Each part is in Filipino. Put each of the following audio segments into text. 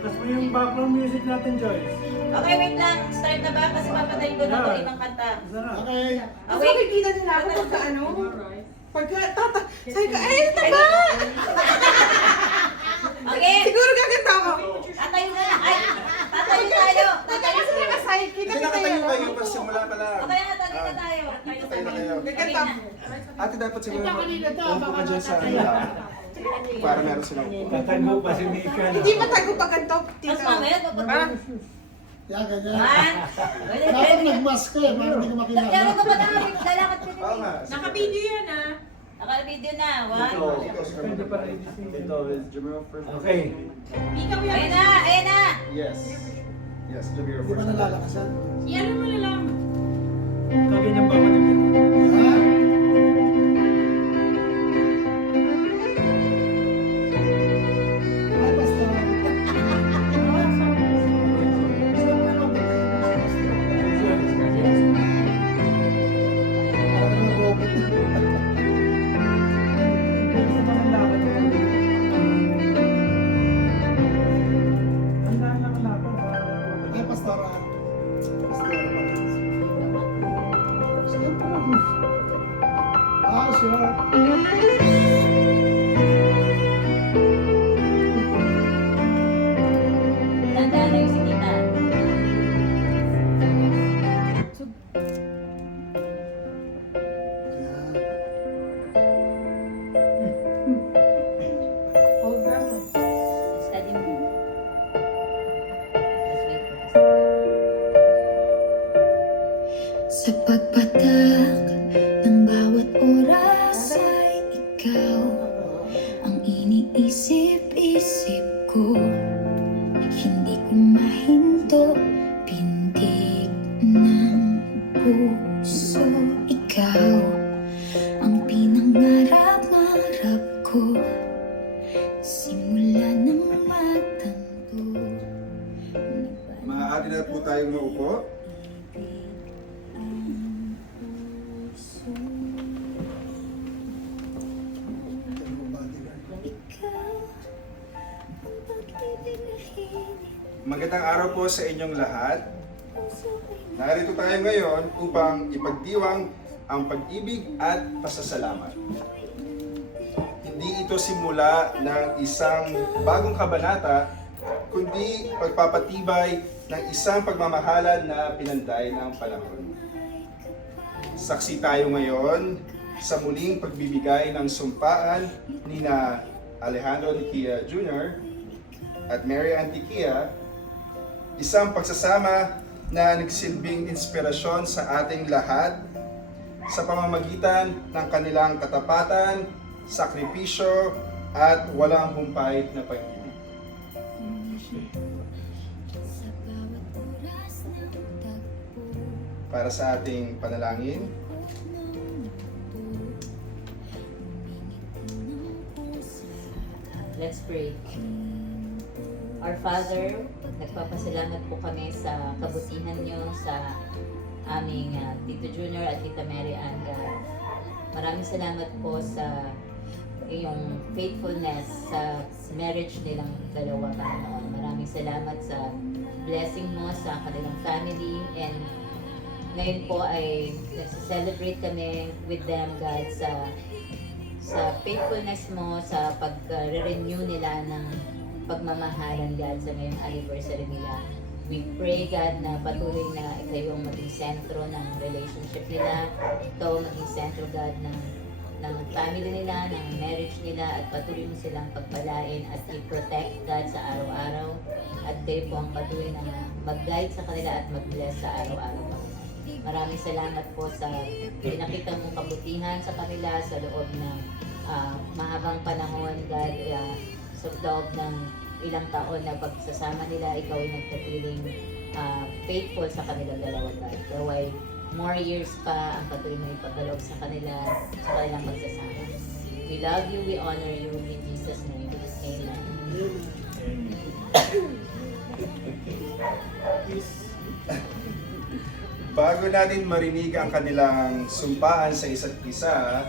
Tapos mo yung background music natin, Joyce. Okay, wait lang. Start na ba? Kasi papatayin ko na ito ibang kanta. Sana. Okay. Kasi nakikita nila ako pagka ano, pagka sabi ko, ay, ito ba? Okay. Siguro gaganda ako. Tatayo na. Ay, tatayo tayo. Tatayo kasi nakasahid, Kasi kita-kita nakatayo yun. kayo, pa simula ka lang. Okay na, tatayo na tayo. Tayo na kayo. Gaganda. Ate, dapat siguro upo ka dyan sa para meron silang upo. Tatago pa si Mika. Hindi matago pa ganito, Tapos tita. mamaya, Parang, Yan, ganyan. One. Dapat nag-mask ka eh, para hindi ka makilala. Laro ko pa na. Lalakad ko Oo nga. naka-video yan ah. Naka-video na. One. Pwede pa rin. Ito is Jamiro first. Okay. Ikaw yan. Ayan na, ayan na. Yes. Yes, Jamiro Hindi pa first. nalalakasan. Yan mo na lang. Ito ganyan ba matibig? Ha? Ay, basta. Parang nag-robot. Ay, pastora. Pastora pa. Sige po. Ah, sure. Tandaan na yung si Tita. Yan. Study mo. Let's wait for this. Sa pagpatak ng bawat oras ay ikaw ang iniisip-isip ko. Hindi ko mahinto, pintig ng puso. Ikaw ang pinangarap-ngarap ko, simula ng matanto. Maaari na po tayong maupo. Magandang araw po sa inyong lahat. Narito tayo ngayon upang ipagdiwang ang pag-ibig at pasasalamat. Hindi ito simula ng isang bagong kabanata, kundi pagpapatibay ng isang pagmamahalan na pinanday ng panahon. Saksi tayo ngayon sa muling pagbibigay ng sumpaan ni na Alejandro Antiquia Jr. at Mary Antiquia, isang pagsasama na nagsilbing inspirasyon sa ating lahat sa pamamagitan ng kanilang katapatan, sakripisyo, at walang humpay na pag-ibig. Para sa ating panalangin, Let's pray. Our Father, nagpapasalamat po kami sa kabutihan niyo sa aming Tito Junior at Tita Mary Ann. God. Maraming salamat po sa iyong faithfulness sa marriage nilang dalawa, Panginoon. Maraming salamat sa blessing mo sa kanilang family, and ngayon po ay nagse-celebrate kami with them, God, sa faithfulness mo, sa pag-renew nila ng pagmamahalan, God, sa ngayong anniversary nila. We pray, God, na patuloy na ikaw ang maging sentro ng relationship nila. Ikaw ang maging sentro, God, ng family nila, ng marriage nila, at patuloy mo silang pagpalain at i-protect, God, sa araw-araw. At kayo po ang patuloy na mag-guide sa kanila at mag-bless sa araw-araw. Maraming salamat po sa pinakita mong kabutihan sa kanila sa loob ng mahabang panahon, God, sa loob ng ilang taon na pagsasama nila, ikaw ay nagpatiling faithful sa kanilang dalawa, God. Kaway more years pa ang patuloy mo ipagkaloob sa kanila, sa kanilang pagsasama. We love you, we honor you, in Jesus' name. Amen. bago natin marinig ang kanilang sumpaan sa isa't isa,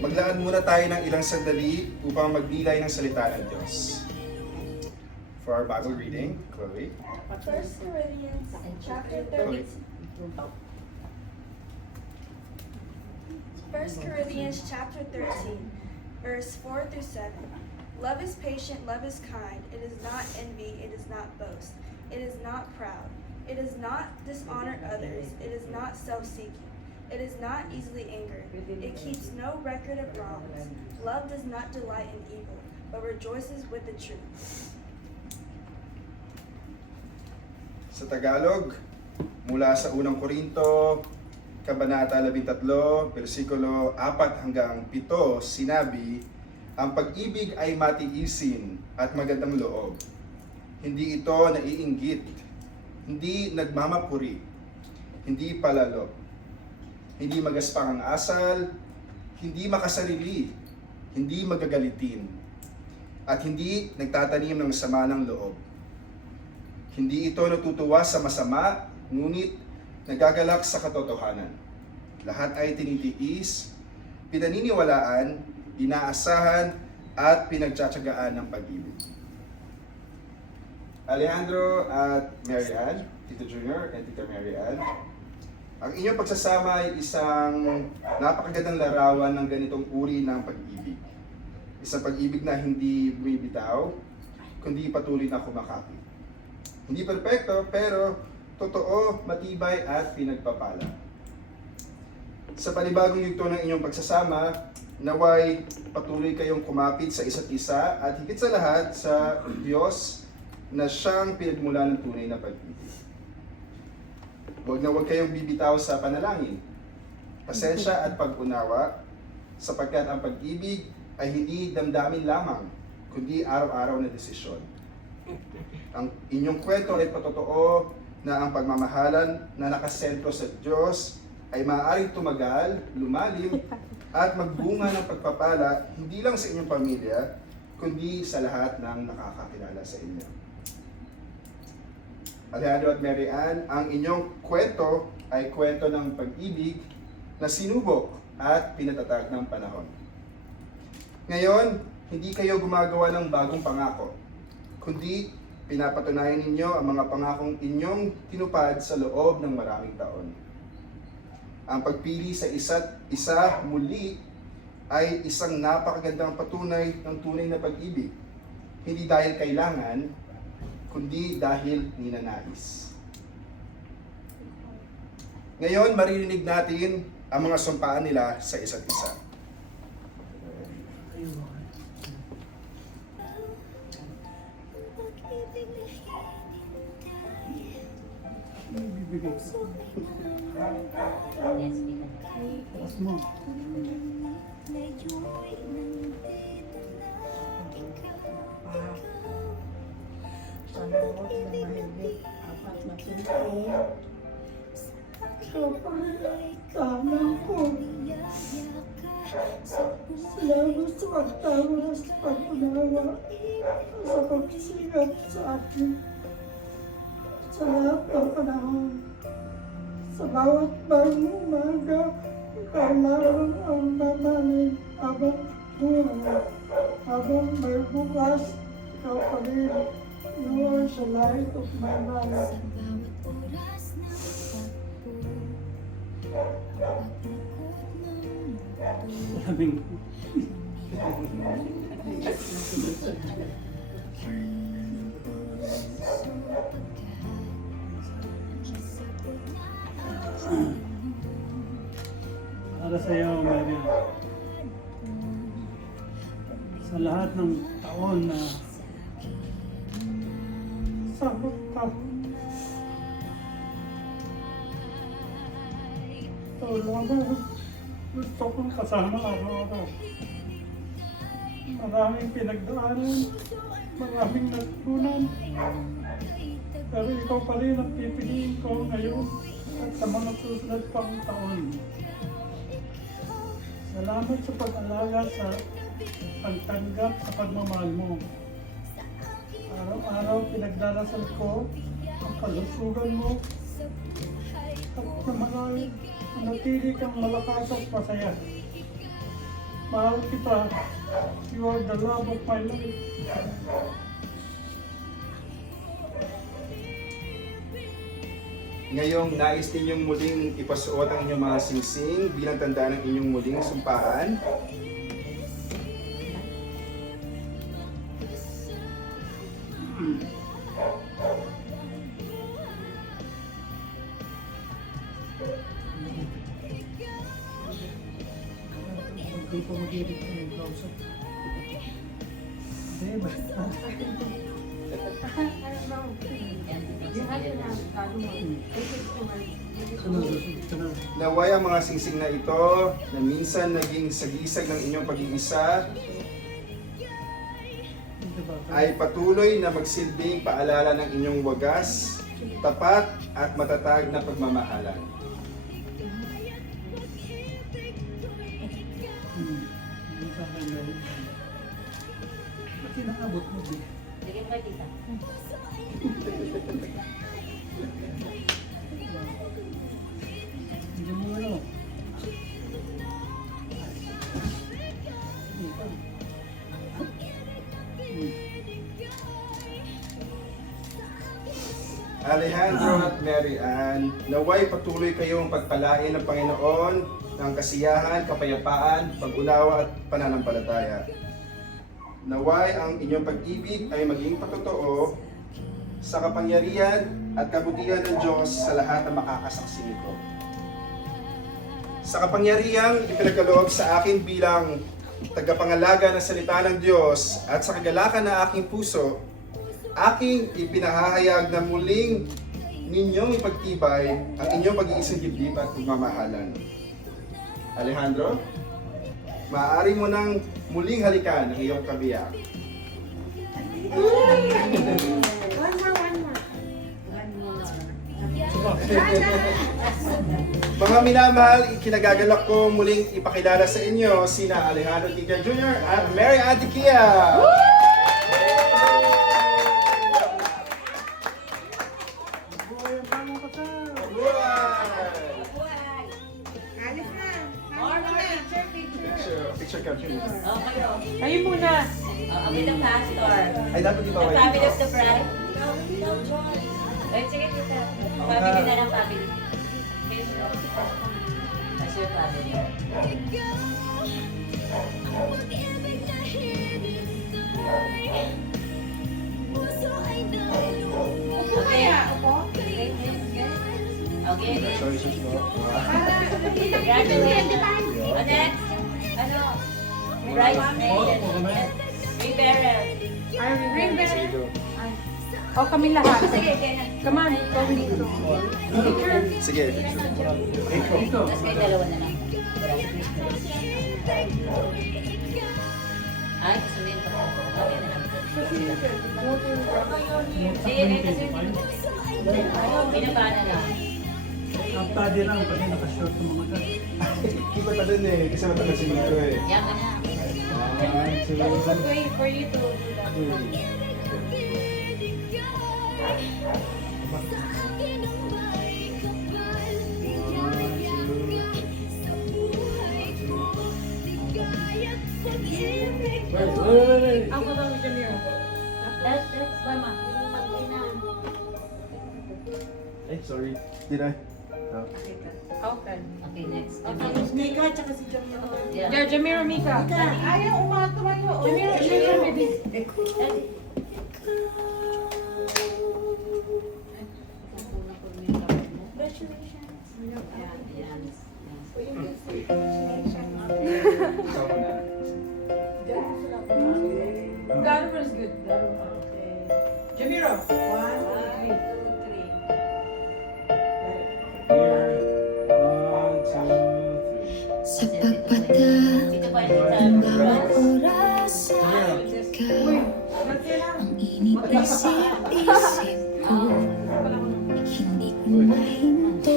maglaan muna tayo ng ilang sandali upang magnilay ng salita ng Diyos. for our Bible reading. Chloe. 1 Corinthians chapter Chloe. 13. 1 Corinthians chapter 13, verse 4 through 7. Love is patient, love is kind. It is not envy, it is not boast. It is not proud. It does not dishonor others. It is not self-seeking. It is not easily angered. It keeps no record of wrongs. Love does not delight in evil, but rejoices with the truth. Sa Tagalog, mula sa unang Korinto, Kabanata 13, versikulo 4 hanggang 7, sinabi, ang pag-ibig ay matiisin at magandang loob. Hindi ito naiinggit, hindi nagmamapuri, hindi palalo, hindi magaspang ang asal, hindi makasarili, hindi magagalitin, at hindi nagtatanim ng sama ng loob. Hindi ito natutuwa sa masama, ngunit nagagalak sa katotohanan. Lahat ay tinitiis, pinaniniwalaan, inaasahan, at pinagtsatsagaan ng pag-ibig. Alejandro at Mary Ann, Tito Junior and Tita Mary Ann, ang inyong pagsasama ay isang napakagandang larawan ng ganitong uri ng pag-ibig. Isang pag-ibig na hindi bumibitaw, kundi patuloy na kumakapit. Hindi perpekto, pero totoo, matibay at pinagpapala. Sa panibagong yugto ng inyong pagsasama, naway patuloy kayong kumapit sa isa't isa at higit sa lahat sa Diyos na siyang pinagmula ng tunay na pag-ibig. Huwag na huwag kayong bibitaw sa panalangin, pasensya at pag-unawa, sapagkat ang pag-ibig ay hindi damdamin lamang, kundi araw-araw na desisyon. Ang inyong kwento ay patotoo na ang pagmamahalan na nakasentro sa Diyos ay maaaring tumagal, lumalim, at magbunga ng pagpapala hindi lang sa inyong pamilya, kundi sa lahat ng nakakakilala sa inyo. Alejandro at Mary Ann, ang inyong kwento ay kwento ng pag-ibig na sinubok at pinatatag ng panahon. Ngayon, hindi kayo gumagawa ng bagong pangako, kundi pinapatunayan ninyo ang mga pangakong inyong tinupad sa loob ng maraming taon. Ang pagpili sa isa't isa muli ay isang napakagandang patunay ng tunay na pag-ibig. Hindi dahil kailangan, kundi dahil ninanais. Ngayon, maririnig natin ang mga sumpaan nila sa isa't isa. Bibigay ko. Yes, Tita. Taas mo. Sana mo na mahigit 4 na pinto. Tama ko. Salamat sa pagtawa sa pag-unawa sa pagsigat sa akin sa lahat ng panahon. Sa bawat bagong umaga, ikaw naroon ang mamanig habang buhay. Habang may bukas, ikaw pa rin. You are the light of my life. Maraming para sa iyo, Maria. Sa lahat ng taon na Sabot ka. Tulungan mo. Gusto kong kasama araw-araw. Maraming pinagdaanan, maraming natutunan. Pero ikaw pa rin ang pipiliin ko ngayon at sa mga susunod pang taon. Salamat sa pag-alaga sa pagtanggap sa pagmamahal mo. Araw-araw pinagdarasal ko ang kalusugan mo at manatili kang malakas at masaya. Mahal kita. You are the love of my life. ngayong nais ninyong muling ipasuot ang inyong mga singsing bilang tanda ng inyong muling sumpaan. Hindi po mag-ibig ko yung kausap. Hindi ba? Sunod. Naway ang mga singsing na ito na minsan naging sagisag ng inyong pag-iisa ay patuloy na magsilbing paalala ng inyong wagas, tapat at matatag na pagmamahalan. Hindi sa akin dahil. Ba't kinakabot mo, di? Lagyan mo kay tita. Hindi mo ano. Alejandro at Mary Ann, naway patuloy kayong pagpalain ng Panginoon ng kasiyahan, kapayapaan, pag-unawa at pananampalataya. Naway ang inyong pag-ibig ay maging patotoo sa kapangyarihan at kabutihan ng Diyos sa lahat ng makakasaksi nito. Sa kapangyarihang ipinagkaloob sa akin bilang tagapangalaga ng salita ng Diyos at sa kagalakan ng aking puso, aking ipinahahayag na muling ninyong ipagtibay ang inyong pag-iisang dibdib at pagmamahalan. Alejandro, maaari mo nang muling halikan ang iyong kabiyak. Mga minamahal, ikinagagalak ko muling ipakilala sa inyo sina Alejandro Tikia Jr. at Mary Ann Tikia. Buhay ang bagong kasal. Picture caption. Oh, kayo. Kayo muna. Oh, with the pastor. Ay, dapat di ba? The family of the bride. Ay, sige, tita. Family na lang, family. That's your family. Okay. Okay. Sorry. Congratulations. Annette, ano? Bridesmaid and ring-bearer. O kami lahat. Sige, ganyan. Come on, go dito. Sige. Tapos kayo dalawa na lang. Ay, kasumin pa. Okay na lang. Sige, kasi binabana lang. Ang tadi lang, pag nakashort ng mga gas. Kita pa dun eh, kasi matagal si Mito eh. Yan ka na. Wait for you to do that. Ang gawang ni Jamiro. That's Mama. Ay, sorry. Did I? No. Okay. okay, next. Mika, tsaka si Jamiro. Yeah. Yeah, Jamiro, Mika. Ayaw, umatumayo. Jamiro, baby. Daruma is good. Daruma. Jamiro. 1, 2, 3. Sa pagpata Dito pa rin sa ng bronze. oras sa ikaw, ang init isip-isip ko, hindi ko mahinto,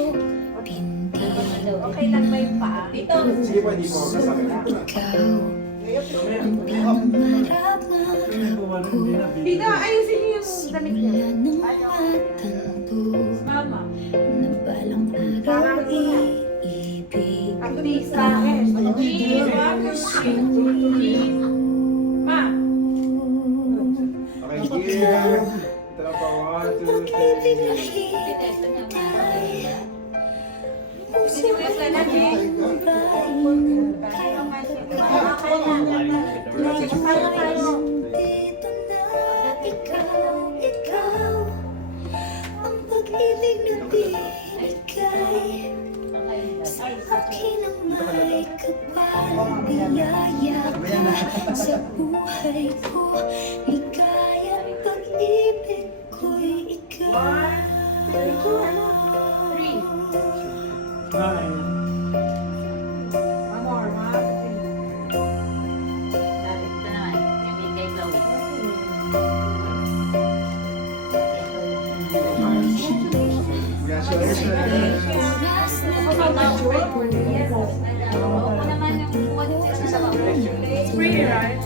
pindig Okay lang ba yung paa? Dito. Sige po, hindi po ako kasama. ikaw, ang pinangarap na ako, Pina, ayusin niyo yung damit niya. simula ng matang ko, Mama. na balang araw iibig Ako ni sa akin. mo. Ma. Okay, here. Ito na pa. 1, 2, 3. Dito na. puso ay nagbabae dito na ikaw ang pag-ibig na binigay sa akin ang may kapalang biyaya ka sa buhay ko. Ligaya ang pag-ibig ko'y ikaw. Bye. One more, 1, 2, 3. Ito naman, yung kay Chloe. Oo naman yung kuha din sila sa bawah. It's pretty, right?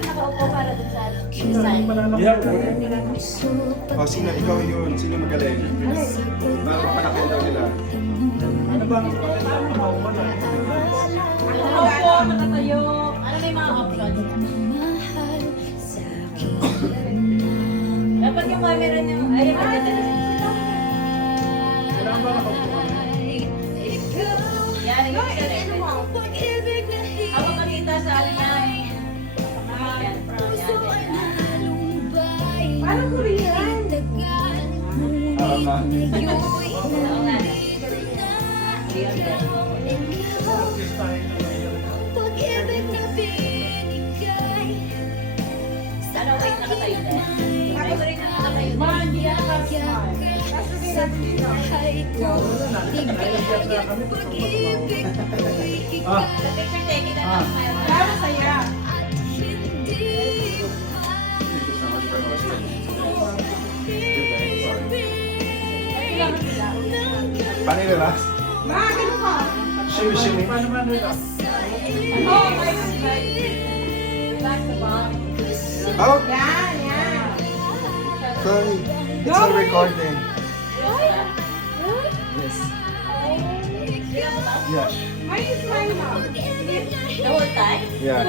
Nakaupo para dun sa design. O, sino? Ikaw yun. Sino magaling? Para mapanakin daw nila. Ano ba ang mawala? Nakaupo, nakatayo. Ano may mga options? Mahal sa akin. Dapat yung camera niyo, ay yung maganda na Kailangan ba nakaupo? yan, yung isa rin. Pag-ibig na Ako makita sa ano niya. Yan, puso ay yan. nalumbay. Parang Korean. Tagal Tama. ngayon Oo nga. Ayun din. pag-ibig na binigay. Ano, wait, nakatayo din. Ay, ko rin na nakatayo din. Man, yeah, that's fine. Sa buhay ko, ligaya ang pag-ibig ko'y ikaw. Sa picture taking na lang ngayon. Para saya. Hindi Thank you so much for hosting Paano yung last? Ma, ganun ka. Shimmy, shimmy. Paano ba nila? Oh, my God. Relax the body. Oh, Yan, yan. sorry. It's a recording. Yes. Yeah. Why you smile now? The whole time? Yeah.